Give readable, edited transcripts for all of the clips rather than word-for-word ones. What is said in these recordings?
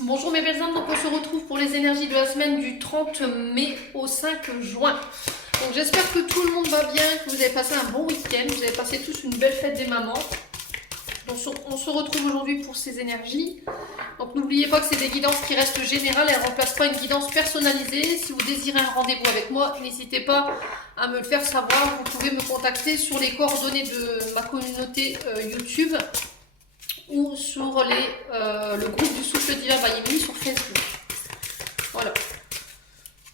Bonjour mes belles âmes, donc on se retrouve pour les énergies de la semaine du 30 mai au 5 juin. Donc j'espère que tout le monde va bien, que vous avez passé un bon week-end, vous avez passé tous une belle fête des mamans. On se retrouve aujourd'hui pour ces énergies. Donc n'oubliez pas que c'est des guidances qui restent générales, elles ne remplacent pas une guidance personnalisée. Si vous désirez un rendez-vous avec moi, n'hésitez pas à me le faire savoir. Vous pouvez me contacter sur les coordonnées de ma communauté YouTube ou sur le groupe du souffle divin by Emily sur Facebook. Voilà.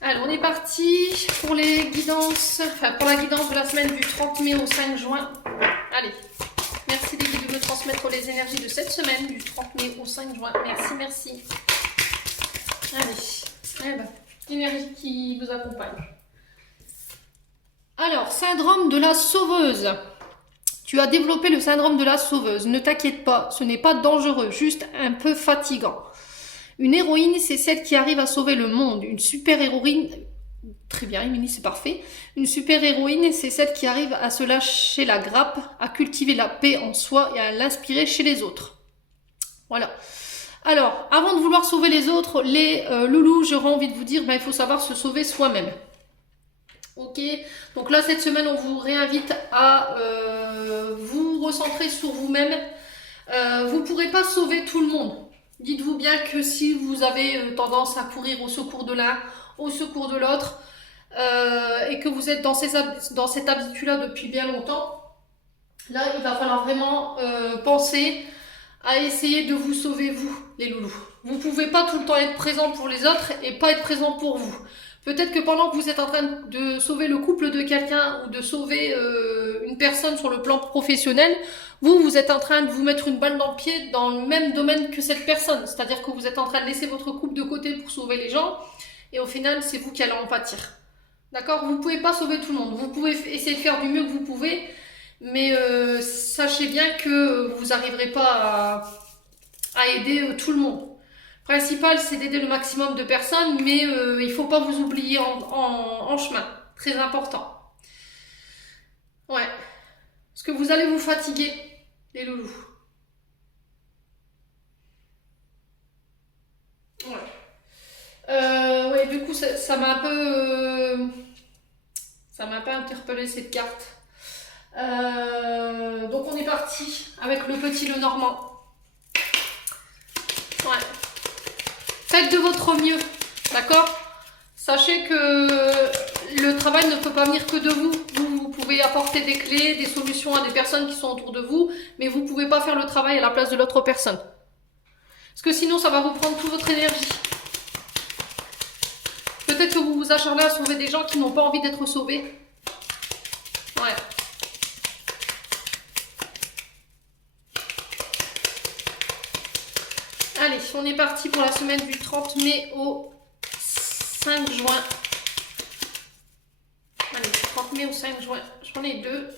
Alors on est parti pour les guidances, pour la guidance de la semaine du 30 mai au 5 juin. Allez, merci les guides de me transmettre les énergies de cette semaine du 30 mai au 5 juin. Merci, merci. Allez, l'énergie qui vous accompagne. Alors, syndrome de la sauveuse. Tu as développé le syndrome de la sauveuse. Ne t'inquiète pas, ce n'est pas dangereux, juste un peu fatigant. Une héroïne, c'est celle qui arrive à sauver le monde. Une super-héroïne, très bien, Émilie, c'est parfait. Une super-héroïne, c'est celle qui arrive à se lâcher la grappe, à cultiver la paix en soi et à l'inspirer chez les autres. Voilà. Alors, avant de vouloir sauver les autres, les loulous, j'aurais envie de vous dire, il faut savoir se sauver soi-même. Ok, donc là cette semaine on vous réinvite à vous recentrer sur vous-même. Vous ne pourrez pas sauver tout le monde. Dites-vous bien que si vous avez tendance à courir au secours de l'un, au secours de l'autre, et que vous êtes dans cette habitude-là depuis bien longtemps, là il va falloir vraiment penser à essayer de vous sauver vous, les loulous. Vous ne pouvez pas tout le temps être présent pour les autres et pas être présent pour vous. Peut-être que pendant que vous êtes en train de sauver le couple de quelqu'un ou de sauver une personne sur le plan professionnel, vous êtes en train de vous mettre une balle dans le pied dans le même domaine que cette personne. C'est-à-dire que vous êtes en train de laisser votre couple de côté pour sauver les gens et au final, c'est vous qui allez en pâtir. D'accord? Vous ne pouvez pas sauver tout le monde. Vous pouvez essayer de faire du mieux que vous pouvez, mais sachez bien que vous n'arriverez pas à aider tout le monde. Le principal, c'est d'aider le maximum de personnes, mais il ne faut pas vous oublier en chemin. Très important. Ouais. Parce que vous allez vous fatiguer, les loulous. Ouais. Ouais, du coup, ça m'a un peu... ça m'a un peu interpellé cette carte. Donc on est parti avec le petit Lenormand. Ouais. Faites de votre mieux, d'accord? Sachez que le travail ne peut pas venir que de vous. Vous pouvez apporter des clés, des solutions à des personnes qui sont autour de vous, mais vous ne pouvez pas faire le travail à la place de l'autre personne. Parce que sinon, ça va vous prendre toute votre énergie. Peut-être que vous vous acharnez à sauver des gens qui n'ont pas envie d'être sauvés. Ouais. Allez, on est parti pour la semaine du 30 mai au 5 juin. Allez, 30 mai au 5 juin. J'en ai deux.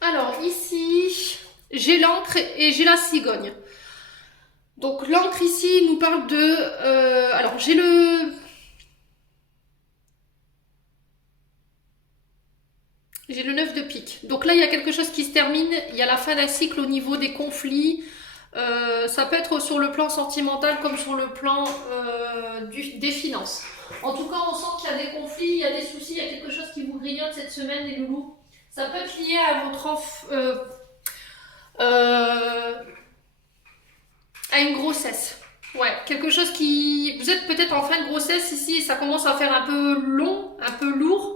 Alors, ici, j'ai l'encre et j'ai la cigogne. Donc, l'encre ici nous parle de... alors, j'ai le... J'ai le 9 de pique. Donc là, il y a quelque chose qui se termine. Il y a la fin d'un cycle au niveau des conflits. Ça peut être sur le plan sentimental comme sur le plan des finances. En tout cas, on sent qu'il y a des conflits, il y a des soucis, il y a quelque chose qui vous grignote cette semaine, les loulous. Ça peut être lié à votre à une grossesse. Ouais, quelque chose qui... Vous êtes peut-être en fin de grossesse ici et ça commence à faire un peu long, un peu lourd.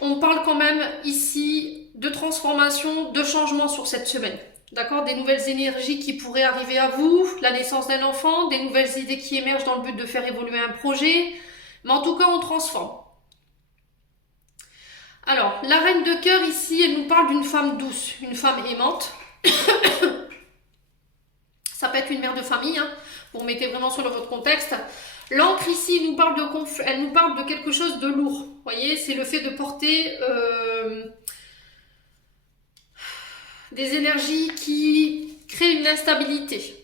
On parle quand même ici de transformation, de changement sur cette semaine. D'accord? Des nouvelles énergies qui pourraient arriver à vous, la naissance d'un enfant, des nouvelles idées qui émergent dans le but de faire évoluer un projet. Mais en tout cas, on transforme. Alors, la reine de cœur ici, elle nous parle d'une femme douce, une femme aimante. Ça peut être une mère de famille, hein. Vous remettez vraiment sur votre contexte. L'encre ici nous parle elle nous parle de quelque chose de lourd. Vous voyez, c'est le fait de porter des énergies qui créent une instabilité.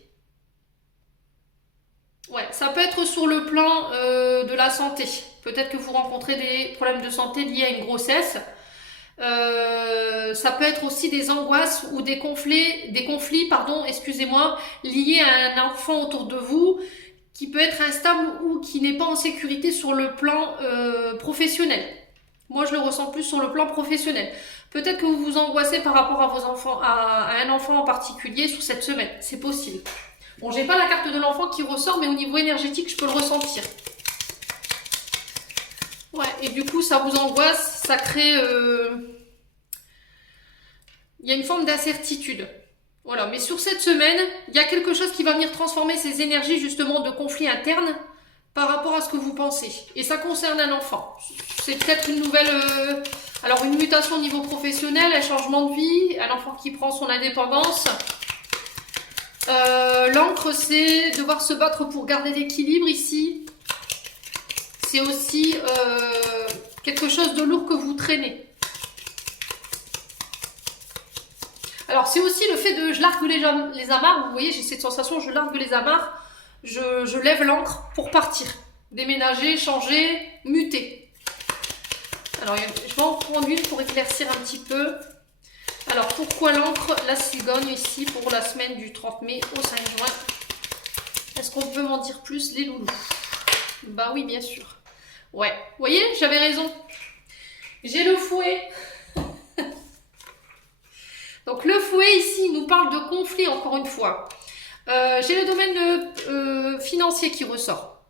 Ouais, ça peut être sur le plan de la santé. Peut-être que vous rencontrez des problèmes de santé liés à une grossesse. Ça peut être aussi des angoisses ou des conflits, pardon, excusez-moi, liés à un enfant autour de vous qui peut être instable ou qui n'est pas en sécurité sur le plan professionnel. Moi, je le ressens plus sur le plan professionnel. Peut-être que vous vous angoissez par rapport à vos enfants, à un enfant en particulier sur cette semaine. C'est possible. Bon, j'ai pas la carte de l'enfant qui ressort, mais au niveau énergétique, je peux le ressentir. Ouais, et du coup, ça vous angoisse, ça crée... Il y a une forme d'incertitude. Voilà, mais sur cette semaine, il y a quelque chose qui va venir transformer ces énergies justement de conflit interne par rapport à ce que vous pensez. Et ça concerne un enfant. C'est peut-être une nouvelle... alors, une mutation au niveau professionnel, un changement de vie, un enfant qui prend son indépendance. L'encre, c'est devoir se battre pour garder l'équilibre ici. C'est aussi quelque chose de lourd que vous traînez. Alors, c'est aussi le fait de je largue les amarres. Vous voyez, j'ai cette sensation, je largue les amarres. Je lève l'ancre pour partir. Déménager, changer, muter. Alors, je vais en prendre une pour éclaircir un petit peu. Alors, pourquoi l'encre, la cigogne ici pour la semaine du 30 mai au 5 juin? Est-ce qu'on peut m'en dire plus, les loulous? Bah oui, bien sûr. Ouais, vous voyez, j'avais raison. J'ai le fouet. Donc, le fouet ici nous parle de conflit, encore une fois. J'ai le domaine financier qui ressort.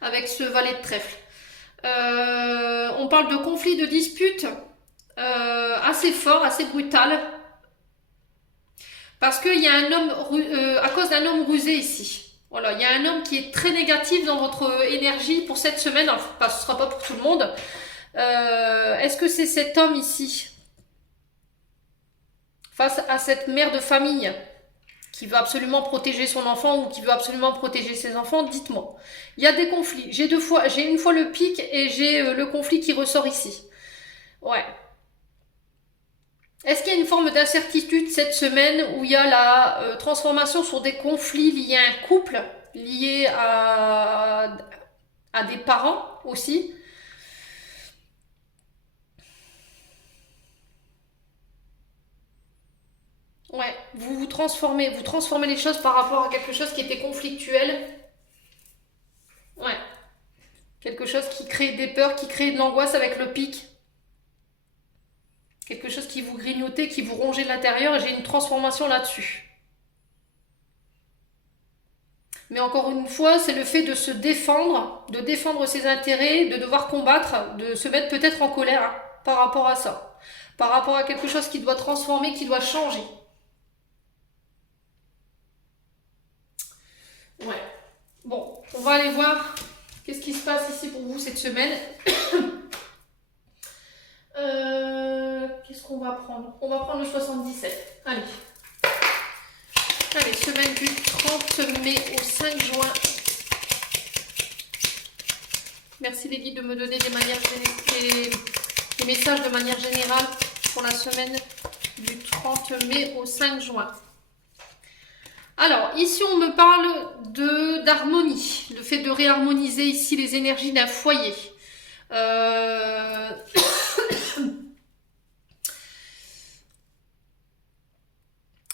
Avec ce valet de trèfle. On parle de conflit, de dispute assez fort, assez brutal. Parce qu'il y a un homme, à cause d'un homme rusé ici. Voilà, il y a un homme qui est très négatif dans votre énergie pour cette semaine. Enfin, ce ne sera pas pour tout le monde. Est-ce que c'est cet homme ici, face à cette mère de famille, qui veut absolument protéger son enfant ou qui veut absolument protéger ses enfants? Dites-moi. Il y a des conflits. J'ai une fois le pic et j'ai le conflit qui ressort ici. Ouais. Est-ce qu'il y a une forme d'incertitude cette semaine où il y a la transformation sur des conflits liés à un couple, liés à des parents aussi? Ouais, vous transformez les choses par rapport à quelque chose qui était conflictuel. Ouais. Quelque chose qui crée des peurs, qui crée de l'angoisse avec le pic. Quelque chose qui vous grignotait, qui vous rongeait de l'intérieur, et j'ai une transformation là-dessus. Mais encore une fois, c'est le fait de se défendre, de défendre ses intérêts, de devoir combattre, de se mettre peut-être en colère hein, par rapport à ça. Par rapport à quelque chose qui doit transformer, qui doit changer. Ouais. Bon, on va aller voir qu'est-ce qui se passe ici pour vous cette semaine. Qu'est-ce qu'on va prendre? On va prendre le 77. Allez. Allez, semaine du 30 mai au 5 juin. Merci les guides de me donner des messages de manière générale pour la semaine du 30 mai au 5 juin. Alors, ici, on me parle d'harmonie. Le fait de réharmoniser ici les énergies d'un foyer.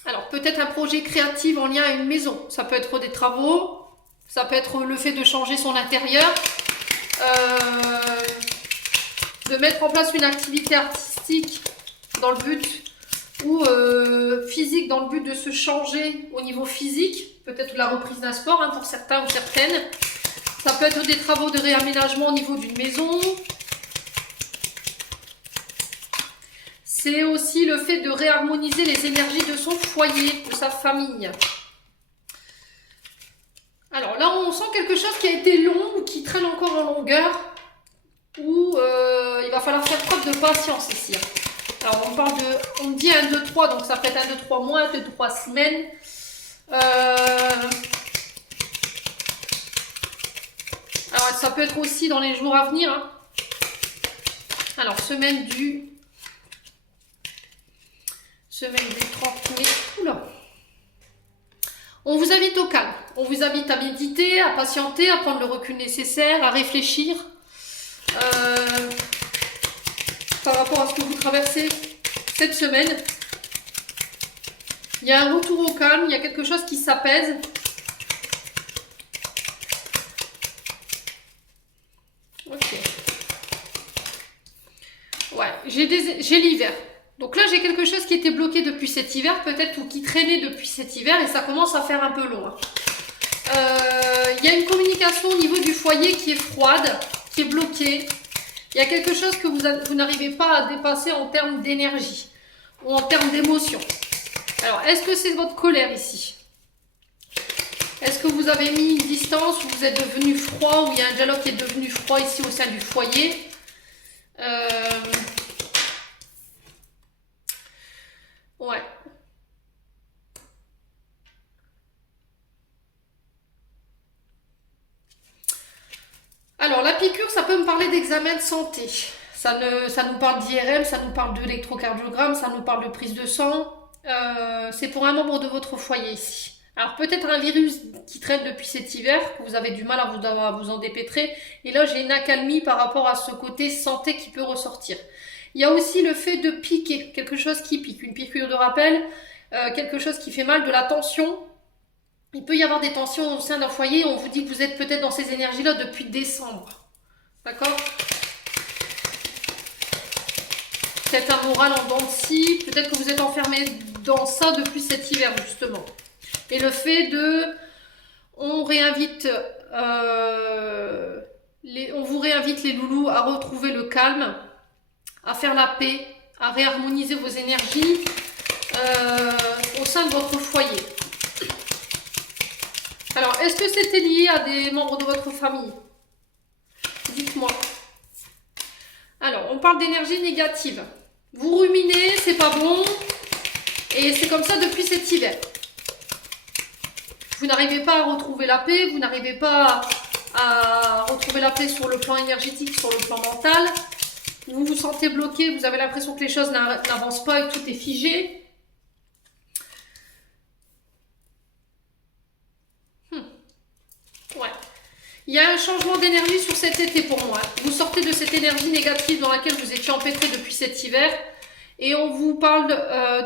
Alors, peut-être un projet créatif en lien à une maison. Ça peut être des travaux. Ça peut être le fait de changer son intérieur. De mettre en place une activité artistique dans le but ou physique dans le but de se changer au niveau physique, peut-être la reprise d'un sport hein, pour certains ou certaines. Ça peut être des travaux de réaménagement au niveau d'une maison. C'est aussi le fait de réharmoniser les énergies de son foyer, de sa famille. Alors là, on sent quelque chose qui a été long ou qui traîne encore en longueur, où il va falloir faire preuve de patience ici. Alors on me dit 1, 2, 3, donc ça peut être 1, 2, 3 mois, 1, 2, 3 semaines. Alors ça peut être aussi dans les jours à venir. Hein. Alors semaine du 30 mai. Oula. On vous invite au calme. On vous invite à méditer, à patienter, à prendre le recul nécessaire, à réfléchir. Par rapport à ce que vous traversez cette semaine, il y a un retour au calme, il y a quelque chose qui s'apaise. Ok. Ouais, j'ai l'hiver. Donc là, j'ai quelque chose qui était bloqué depuis cet hiver, peut-être, ou qui traînait depuis cet hiver, et ça commence à faire un peu long. Il y a une communication au niveau du foyer qui est froide, qui est bloquée. Il y a quelque chose que vous n'arrivez pas à dépasser en termes d'énergie ou en termes d'émotion. Alors, est-ce que c'est votre colère ici? Est-ce que vous avez mis une distance, ou vous êtes devenu froid, ou il y a un dialogue qui est devenu froid ici au sein du foyer? Ouais. Alors, la piqûre, ça peut me parler d'examen de santé. Ça nous parle d'IRM, ça nous parle d'électrocardiogramme, ça nous parle de prise de sang. C'est pour un membre de votre foyer ici. Alors, peut-être un virus qui traîne depuis cet hiver, que vous avez du mal à vous en dépêtrer. Et là, j'ai une accalmie par rapport à ce côté santé qui peut ressortir. Il y a aussi le fait de piquer, quelque chose qui pique, une piqûre de rappel, quelque chose qui fait mal, de la tension. Il peut y avoir des tensions au sein d'un foyer. On vous dit que vous êtes peut-être dans ces énergies-là depuis décembre. D'accord? Peut-être un moral en dents de scie. Peut-être que vous êtes enfermé dans ça depuis cet hiver, justement. Et le fait de... On réinvite... on vous réinvite, les loulous, à retrouver le calme, à faire la paix, à réharmoniser vos énergies au sein de votre foyer. Alors, est-ce que c'était lié à des membres de votre famille? Dites-moi. Alors, on parle d'énergie négative. Vous ruminez, c'est pas bon. Et c'est comme ça depuis cet hiver. Vous n'arrivez pas à retrouver la paix, vous n'arrivez pas à retrouver la paix sur le plan énergétique, sur le plan mental. Vous vous sentez bloqué, vous avez l'impression que les choses n'avancent pas et que tout est figé. Ouais. Il y a un changement d'énergie sur cet été pour moi. Vous sortez de cette énergie négative dans laquelle vous étiez empêtré depuis cet hiver. Et on vous parle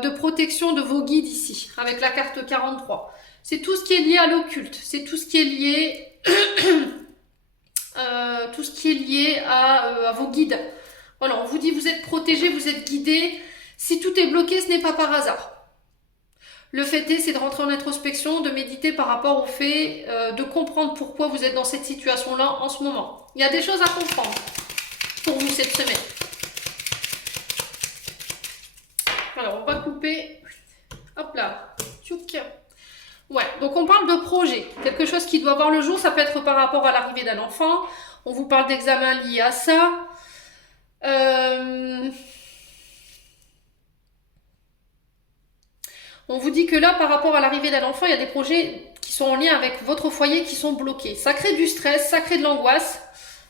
de protection de vos guides ici, avec la carte 43. C'est tout ce qui est lié à l'occulte. C'est tout ce qui est lié, à vos guides. Voilà, on vous dit vous êtes protégé, vous êtes guidé. Si tout est bloqué, ce n'est pas par hasard. Le fait est, c'est de rentrer en introspection, de méditer par rapport au fait de comprendre pourquoi vous êtes dans cette situation-là en ce moment. Il y a des choses à comprendre pour vous cette semaine. Alors, on va couper. Hop là. Tchouk. Ouais, donc on parle de projet. Quelque chose qui doit voir le jour, ça peut être par rapport à l'arrivée d'un enfant. On vous parle d'examen lié à ça. On vous dit que là, par rapport à l'arrivée d'un enfant, il y a des projets qui sont en lien avec votre foyer qui sont bloqués. Ça crée du stress, ça crée de l'angoisse,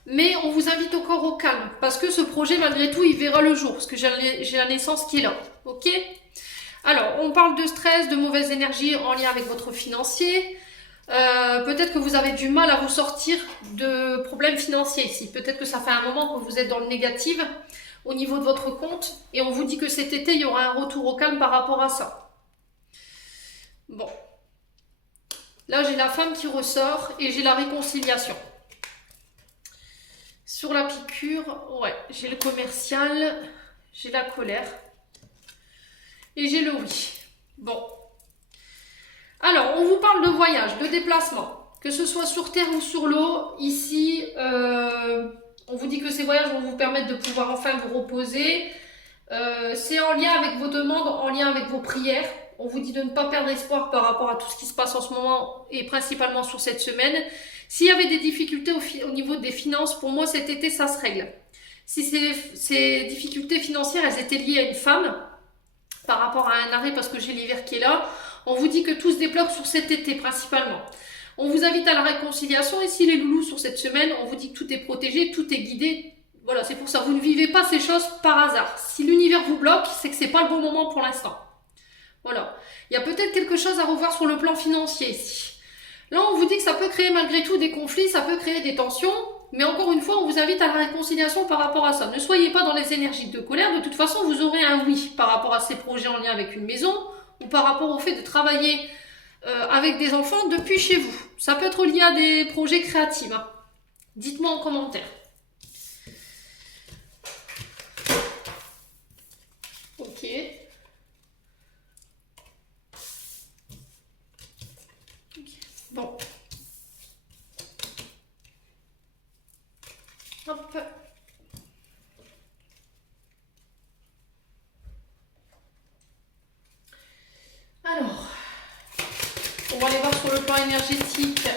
mais on vous invite encore au calme, parce que ce projet, malgré tout, il verra le jour, parce que j'ai la naissance qui est là, ok? Alors, on parle de stress, de mauvaise énergie en lien avec votre financier. Peut-être que vous avez du mal à vous sortir de problèmes financiers ici. Peut-être que ça fait un moment que vous êtes dans le négatif au niveau de votre compte, et on vous dit que cet été, il y aura un retour au calme par rapport à ça. Bon, là j'ai la femme qui ressort et j'ai la réconciliation. Sur la piqûre, ouais, j'ai le commercial, j'ai la colère et j'ai le oui. Bon, alors on vous parle de voyage, de déplacement, que ce soit sur terre ou sur l'eau. Ici, on vous dit que ces voyages vont vous permettre de pouvoir enfin vous reposer. C'est en lien avec vos demandes, en lien avec vos prières. On vous dit de ne pas perdre espoir par rapport à tout ce qui se passe en ce moment et principalement sur cette semaine. S'il y avait des difficultés au niveau des finances, pour moi cet été ça se règle. Si ces difficultés financières elles étaient liées à une femme, par rapport à un arrêt parce que j'ai l'hiver qui est là, on vous dit que tout se débloque sur cet été principalement. On vous invite à la réconciliation et si les loulous sur cette semaine, on vous dit que tout est protégé, tout est guidé. Voilà, c'est pour ça, vous ne vivez pas ces choses par hasard. Si l'univers vous bloque, c'est que c'est pas le bon moment pour l'instant. Voilà. Il y a peut-être quelque chose à revoir sur le plan financier ici. Là, on vous dit que ça peut créer malgré tout des conflits, ça peut créer des tensions. Mais encore une fois, on vous invite à la réconciliation par rapport à ça. Ne soyez pas dans les énergies de colère. De toute façon, vous aurez un oui par rapport à ces projets en lien avec une maison ou par rapport au fait de travailler avec des enfants depuis chez vous. Ça peut être lié à des projets créatifs. Hein. Dites-moi en commentaire. Ok. Bon. Hop. Alors, on va aller voir sur le plan énergétique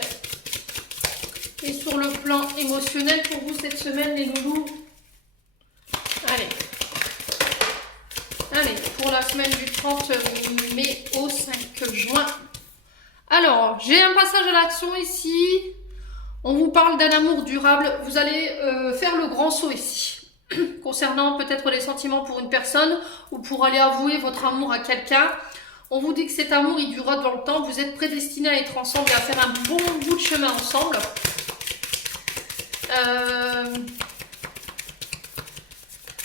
et sur le plan émotionnel pour vous cette semaine, les loulous. Allez. Allez, pour la semaine du 30 mai au 5 juin. Alors, j'ai un passage à l'action ici. On vous parle d'un amour durable. Vous allez faire le grand saut ici. Concernant peut-être les sentiments pour une personne ou pour aller avouer votre amour à quelqu'un. On vous dit que cet amour, il durera dans le temps. Vous êtes prédestinés à être ensemble et à faire un bon bout de chemin ensemble.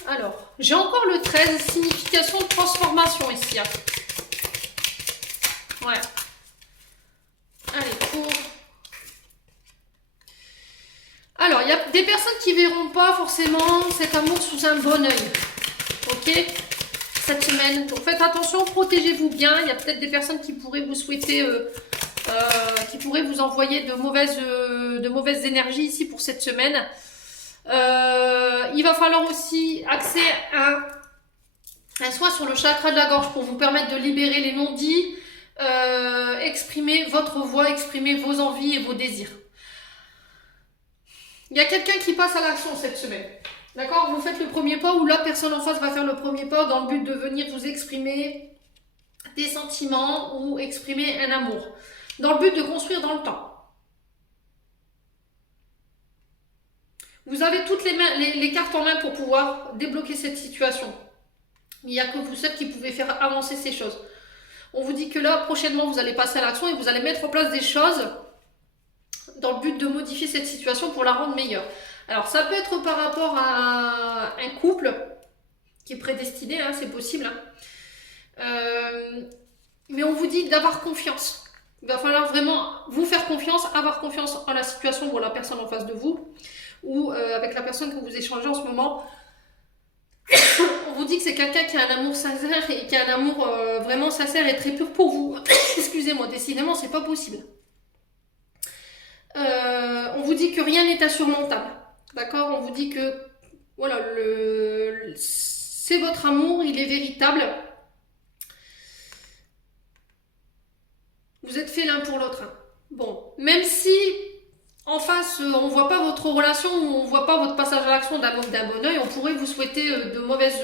Alors, j'ai encore le 13, signification de transformation ici. Hein. Ouais. Allez, pour... Alors, il y a des personnes qui verront pas forcément cet amour sous un bon oeil. Ok? Cette semaine. Donc, faites attention, protégez-vous bien. Il y a peut-être des personnes qui pourraient vous souhaiter... qui pourraient vous envoyer de mauvaises énergies ici pour cette semaine. Il va falloir aussi axer un soin sur le chakra de la gorge pour vous permettre de libérer les non-dits, exprimer votre voix, exprimer vos envies et vos désirs. Il y a quelqu'un qui passe à l'action cette semaine. D'accord? Vous faites le premier pas ou la personne en face va faire le premier pas dans le but de venir vous exprimer des sentiments ou exprimer un amour. Dans le but de construire dans le temps. Vous avez toutes les cartes en main pour pouvoir débloquer cette situation. Il n'y a que vous seul qui pouvez faire avancer ces choses. On vous dit que là, prochainement, vous allez passer à l'action et vous allez mettre en place des choses dans le but de modifier cette situation pour la rendre meilleure. Alors, ça peut être par rapport à un couple qui est prédestiné, hein, c'est possible. Hein. Mais on vous dit d'avoir confiance. Il va falloir vraiment vous faire confiance, avoir confiance en la situation ou en la personne en face de vous ou avec la personne que vous échangez en ce moment. On vous dit que c'est quelqu'un qui a un amour sincère et qui a un amour vraiment sincère et très pur pour vous. Excusez-moi, décidément, c'est pas possible. On vous dit que rien n'est insurmontable. D'accord? On vous dit que voilà, c'est votre amour, il est véritable. Vous êtes faits l'un pour l'autre. Bon, même si en face, on ne voit pas votre relation ou on ne voit pas votre passage à l'action d'un bon oeil, on pourrait vous souhaiter de mauvaises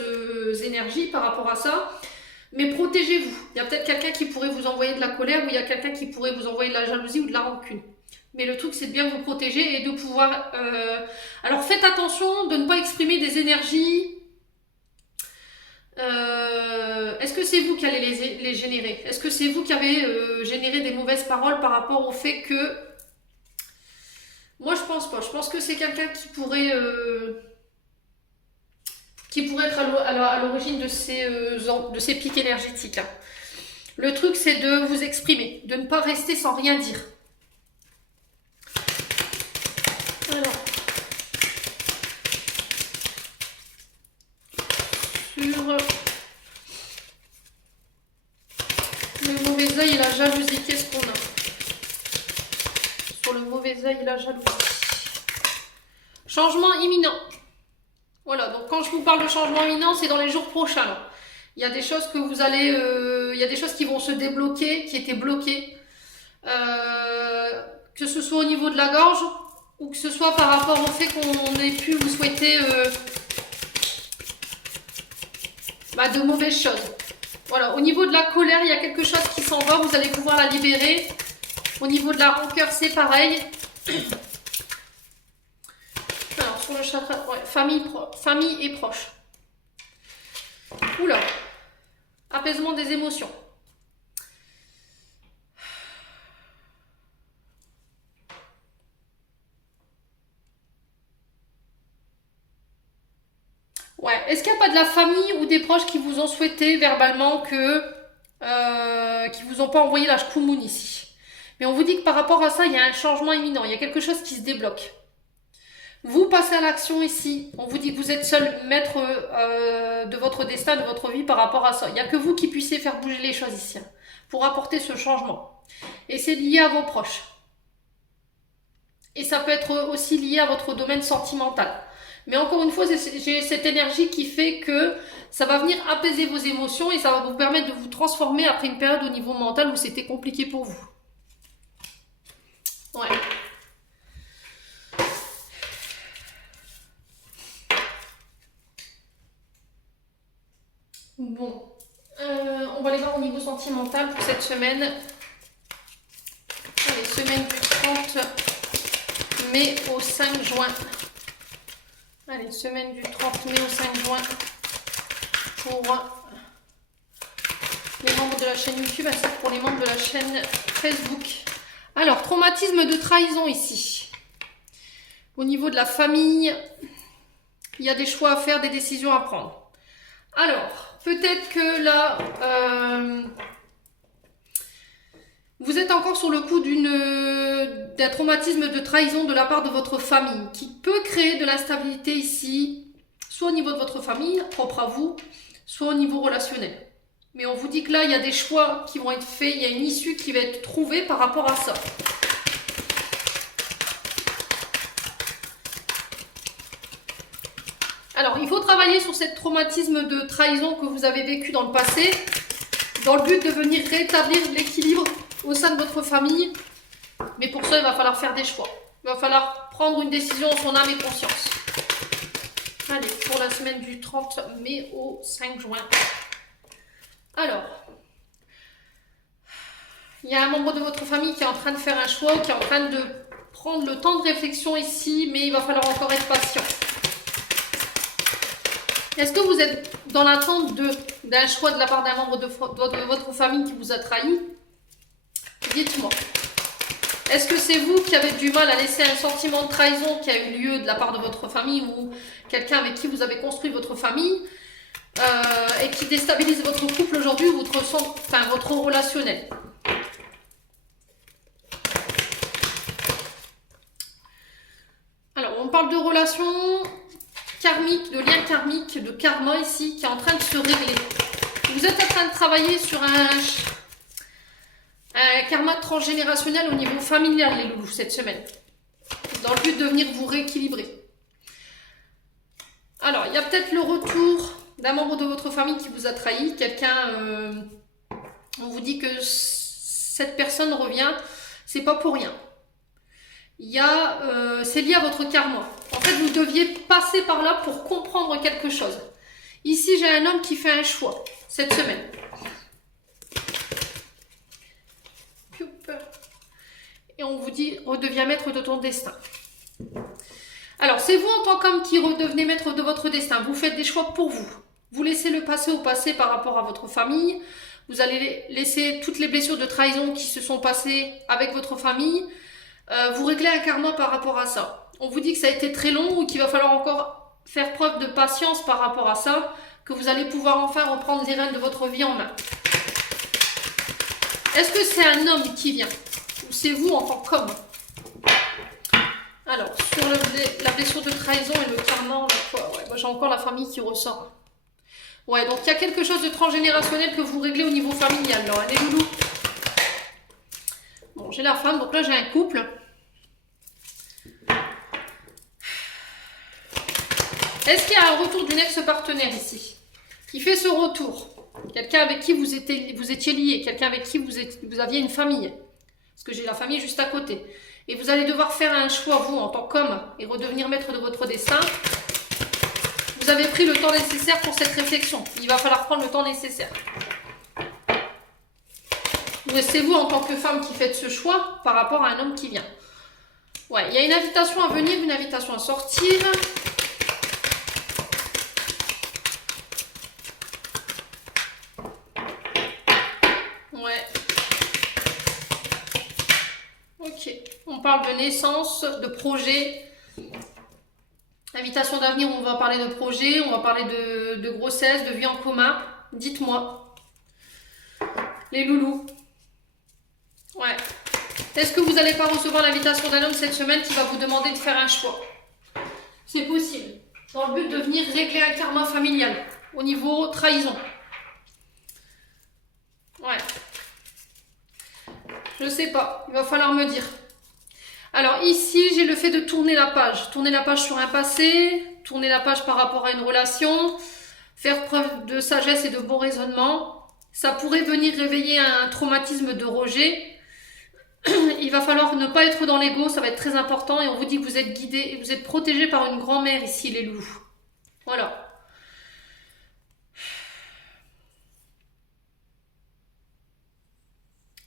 énergies par rapport à ça. Mais protégez-vous. Il y a peut-être quelqu'un qui pourrait vous envoyer de la colère ou il y a quelqu'un qui pourrait vous envoyer de la jalousie ou de la rancune. Mais le truc, c'est de bien vous protéger et de pouvoir... Alors, faites attention de ne pas exprimer des énergies... Est-ce que c'est vous qui allez les générer? Est-ce que c'est vous qui avez généré des mauvaises paroles par rapport au fait que... Moi, je pense pas. Je pense que c'est quelqu'un qui pourrait être à l'origine de ces pics énergétiques. Hein. Le truc, c'est de vous exprimer, de ne pas rester sans rien dire. Alors, sur le mauvais œil et la jalousie, qu'est-ce qu'on a? Sur le mauvais œil et la jalousie. Changement imminent. Voilà, donc quand je vous parle de changement imminent, c'est dans les jours prochains. Là. Il y a des choses que vous allez... il y a des choses qui vont se débloquer, qui étaient bloquées. Que ce soit au niveau de la gorge, ou que ce soit par rapport au fait qu'on ait pu vous souhaiter de mauvaises choses. Voilà, au niveau de la colère, il y a quelque chose qui s'en va, vous allez pouvoir la libérer. Au niveau de la rancœur, c'est pareil. Alors, sur le chakra, ouais, famille et proches. Oula, apaisement des émotions. pas de la famille ou des proches qui vous ont souhaité verbalement qui vous ont pas envoyé la shkumoun ici. Mais on vous dit que par rapport à ça, il y a un changement imminent, il y a quelque chose qui se débloque. Vous passez à l'action ici. On vous dit que vous êtes seul maître de votre destin, de votre vie par rapport à ça. Il n'y a que vous qui puissiez faire bouger les choses ici, pour apporter ce changement. Et c'est lié à vos proches. Et ça peut être aussi lié à votre domaine sentimental. Mais encore une fois, j'ai cette énergie qui fait que ça va venir apaiser vos émotions et ça va vous permettre de vous transformer après une période au niveau mental où c'était compliqué pour vous. Ouais. Bon, on va aller voir au niveau sentimental pour cette semaine. Allez, semaine du 30 mai au 5 juin. Allez, semaine du 30 mai au 5 juin pour les membres de la chaîne YouTube, ainsi que pour les membres de la chaîne Facebook. Alors, traumatisme de trahison ici. Au niveau de la famille, il y a des choix à faire, des décisions à prendre. Alors, peut-être que là, vous êtes encore sur le coup d'un traumatisme de trahison de la part de votre famille qui peut créer de l'instabilité ici, soit au niveau de votre famille, propre à vous, soit au niveau relationnel. Mais on vous dit que là, il y a des choix qui vont être faits, il y a une issue qui va être trouvée par rapport à ça. Alors, il faut travailler sur ce traumatisme de trahison que vous avez vécu dans le passé, dans le but de venir rétablir l'équilibre au sein de votre famille. Mais pour ça, il va falloir faire des choix. Il va falloir prendre une décision en son âme et conscience. Allez, pour la semaine du 30 mai au 5 juin. Alors, il y a un membre de votre famille qui est en train de faire un choix ou qui est en train de prendre le temps de réflexion ici, mais il va falloir encore être patient. Est-ce que vous êtes dans l'attente d'un choix de la part d'un membre de votre famille qui vous a trahi? Dites-moi. Est-ce que c'est vous qui avez du mal à laisser un sentiment de trahison qui a eu lieu de la part de votre famille ou quelqu'un avec qui vous avez construit votre famille et qui déstabilise votre couple aujourd'hui ou votre relationnel? Alors, on parle de relations karmiques, de liens karmiques, de karma ici, qui est en train de se régler. Vous êtes en train de travailler sur un karma transgénérationnel au niveau familial, les loulous, cette semaine. Dans le but de venir vous rééquilibrer. Alors, il y a peut-être le retour d'un membre de votre famille qui vous a trahi. Quelqu'un, on vous dit que cette personne revient, c'est pas pour rien. C'est lié à votre karma. En fait, vous deviez passer par là pour comprendre quelque chose. Ici, j'ai un homme qui fait un choix cette semaine. Et on vous dit, redeviens maître de ton destin. Alors, c'est vous en tant qu'homme qui redevenez maître de votre destin. Vous faites des choix pour vous. Vous laissez le passé au passé par rapport à votre famille. Vous allez laisser toutes les blessures de trahison qui se sont passées avec votre famille. Vous réglez un karma par rapport à ça. On vous dit que ça a été très long ou qu'il va falloir encore faire preuve de patience par rapport à ça, que vous allez pouvoir enfin reprendre les rênes de votre vie en main. Est-ce que c'est un homme qui vient ou c'est vous en tant qu'homme? Alors, sur la blessure de trahison et le karma, j'ai encore la famille qui ressort. Ouais, donc il y a quelque chose de transgénérationnel que vous réglez au niveau familial, là, les loulous. Bon, j'ai la femme, donc là j'ai un couple. Est-ce qu'il y a un retour d'une ex-partenaire ici qui fait ce retour? Quelqu'un avec qui vous étiez lié, quelqu'un avec qui vous aviez une famille. Parce que j'ai la famille juste à côté. Et vous allez devoir faire un choix, vous, en tant qu'homme, et redevenir maître de votre destin. Vous avez pris le temps nécessaire pour cette réflexion. Il va falloir prendre le temps nécessaire. C'est vous, en tant que femme, qui faites ce choix par rapport à un homme qui vient. Ouais, il y a une invitation à venir, une invitation à sortir. Ouais. Ok. On parle de naissance, de projet. invitation d'avenir où on va parler de projet, on va parler de grossesse, de vie en commun. Dites-moi. Les loulous. Ouais. Est-ce que vous n'allez pas recevoir l'invitation d'un homme cette semaine qui va vous demander de faire un choix? C'est possible. Dans le but de venir régler un karma familial. Au niveau trahison. Ouais. Je sais pas. Il va falloir me dire. Alors ici, j'ai le fait de tourner la page. Tourner la page sur un passé. Tourner la page par rapport à une relation. Faire preuve de sagesse et de bon raisonnement. Ça pourrait venir réveiller un traumatisme de rejet. Il va falloir ne pas être dans l'ego, ça va être très important. Et on vous dit que vous êtes guidé et vous êtes protégé par une grand-mère ici, les loups. Voilà.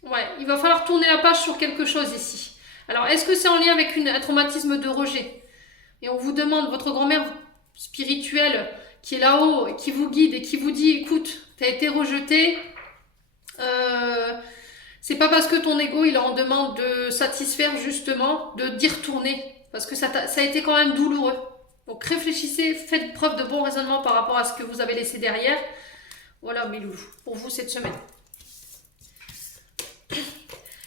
Ouais, il va falloir tourner la page sur quelque chose ici. Alors, est-ce que c'est en lien avec un traumatisme de rejet? Et on vous demande, votre grand-mère spirituelle qui est là-haut, qui vous guide et qui vous dit, écoute, tu as été rejeté, c'est pas parce que ton ego il est en demande de satisfaire justement, de d'y retourner, parce que ça a été quand même douloureux. Donc réfléchissez, faites preuve de bon raisonnement par rapport à ce que vous avez laissé derrière. Voilà mes loulous, pour vous cette semaine.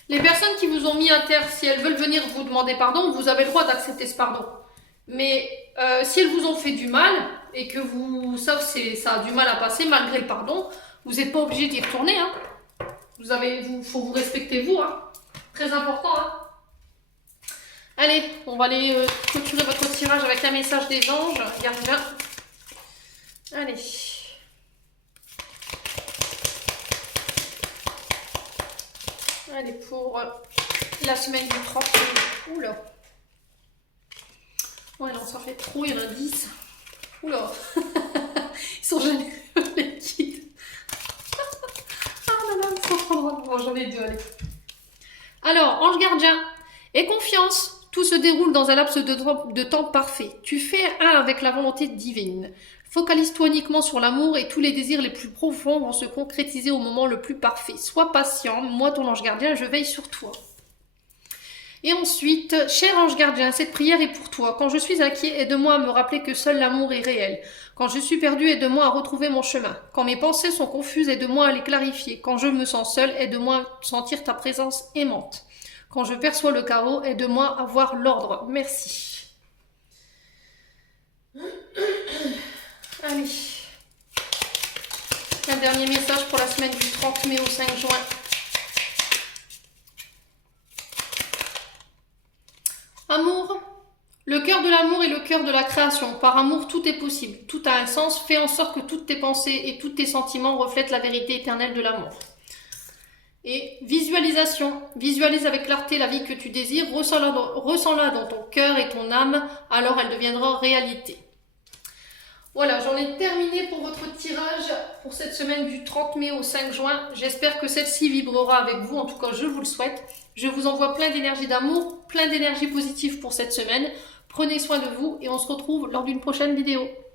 Les personnes qui vous ont mis à terre, si elles veulent venir vous demander pardon, vous avez le droit d'accepter ce pardon. Mais si elles vous ont fait du mal, et que vous savez ça a du mal à passer malgré le pardon, vous n'êtes pas obligé d'y retourner. Hein. Faut vous respecter vous. Hein. Très important. Hein. Allez, on va aller clôturer votre tirage avec un message des anges. Gardien. Allez. Allez, pour la semaine du 30. Oula. Ouais, non, ça fait trop, il y en a 10. Oula. Ils sont géniaux, les guides. Ah là là, ils sont trop drôles. Bon, j'en ai deux, allez. Alors, ange gardien, aie confiance. Tout se déroule dans un laps de temps parfait. Tu fais un avec la volonté divine. Focalise-toi uniquement sur l'amour et tous les désirs les plus profonds vont se concrétiser au moment le plus parfait. Sois patient, moi ton ange gardien, je veille sur toi. Et ensuite, cher ange gardien, cette prière est pour toi. Quand je suis inquiet, aide-moi à me rappeler que seul l'amour est réel. Quand je suis perdu, aide-moi à retrouver mon chemin. Quand mes pensées sont confuses, aide-moi à les clarifier. Quand je me sens seul, aide-moi à sentir ta présence aimante. Quand je perçois le chaos, aide-moi à voir l'ordre. Merci. Allez. Un dernier message pour la semaine du 30 mai au 5 juin. Amour. Le cœur de l'amour est le cœur de la création. Par amour, tout est possible. Tout a un sens. Fais en sorte que toutes tes pensées et tous tes sentiments reflètent la vérité éternelle de l'amour. Et visualisation. Visualise avec clarté la vie que tu désires. Ressens-la dans ton cœur et ton âme. Alors elle deviendra réalité. Voilà, j'en ai terminé pour votre tirage pour cette semaine du 30 mai au 5 juin. J'espère que celle-ci vibrera avec vous. En tout cas, je vous le souhaite. Je vous envoie plein d'énergie d'amour, plein d'énergie positive pour cette semaine. Prenez soin de vous et on se retrouve lors d'une prochaine vidéo.